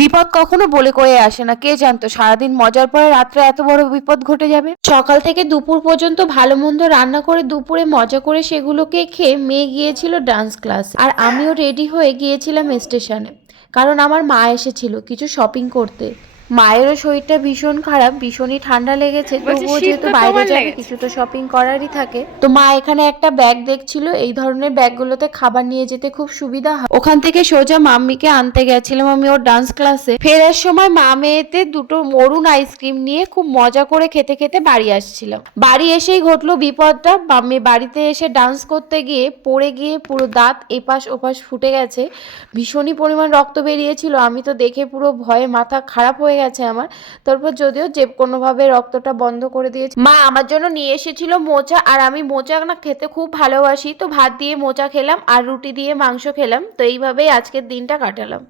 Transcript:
বিপদ কখনো বলে কয়ে আসে না, কে জানতো? সারাদিন মজার পরে রাত্রে এত বড় বিপদ ঘটে যাবে? সকাল থেকে দুপুর পর্যন্ত ভালো মন্দ রান্না করে দুপুরে মজা করে সেগুলোকে খেয়ে মেয়ে গিয়েছিল ডান্স ক্লাস আর আমিও রেডি হয়ে গিয়েছিলাম স্টেশনে কারণ আমার মা এসেছিল কিছু শপিং করতে। মায়েরও শরীরটা ভীষণ খারাপ ভীষণই ঠান্ডা লেগেছে তবুও যেহেতু বাইরে যাবে কিছু তো শপিং করারই থাকে। তো মা এখানে একটা ব্যাগ দেখছিল এই ধরনের ব্যাগগুলোতে খাবার নিয়ে যেতে খুব সুবিধা হয়। ওখান থেকে সোজা মাম্মিকে আনতে গেছিলাম আমি ওর ডান্স ক্লাসে ফেরার সময় মা মেয়েতে দুটো মরুন আইসক্রিম নিয়ে খুব মজা করে খেতে খেতে বাড়ি আসছিলাম। বাড়ি এসেই ঘটলো বিপদটা মাম্মি বাড়িতে এসে ডান্স করতে গিয়ে পড়ে গিয়ে পুরো দাঁত এপাশ ওপাশ ফুটে গেছে। ভীষণই পরিমাণ রক্ত বেরিয়েছিল আমি তো দেখে পুরো ভয়ে মাথা খারাপ হয়ে গেছে আমার। তারপর যদিও যে কোনোভাবে রক্তটা বন্ধ করে দিয়েছে। মা আমার জন্য নিয়ে এসেছিল মোচা আর আমি মোচা না খেতে খুব ভালোবাসি। তো ভাত দিয়ে মোচা খেলাম আর রুটি দিয়ে মাংস খেলাম। তো এইভাবেই আজকের দিনটা কাটালাম।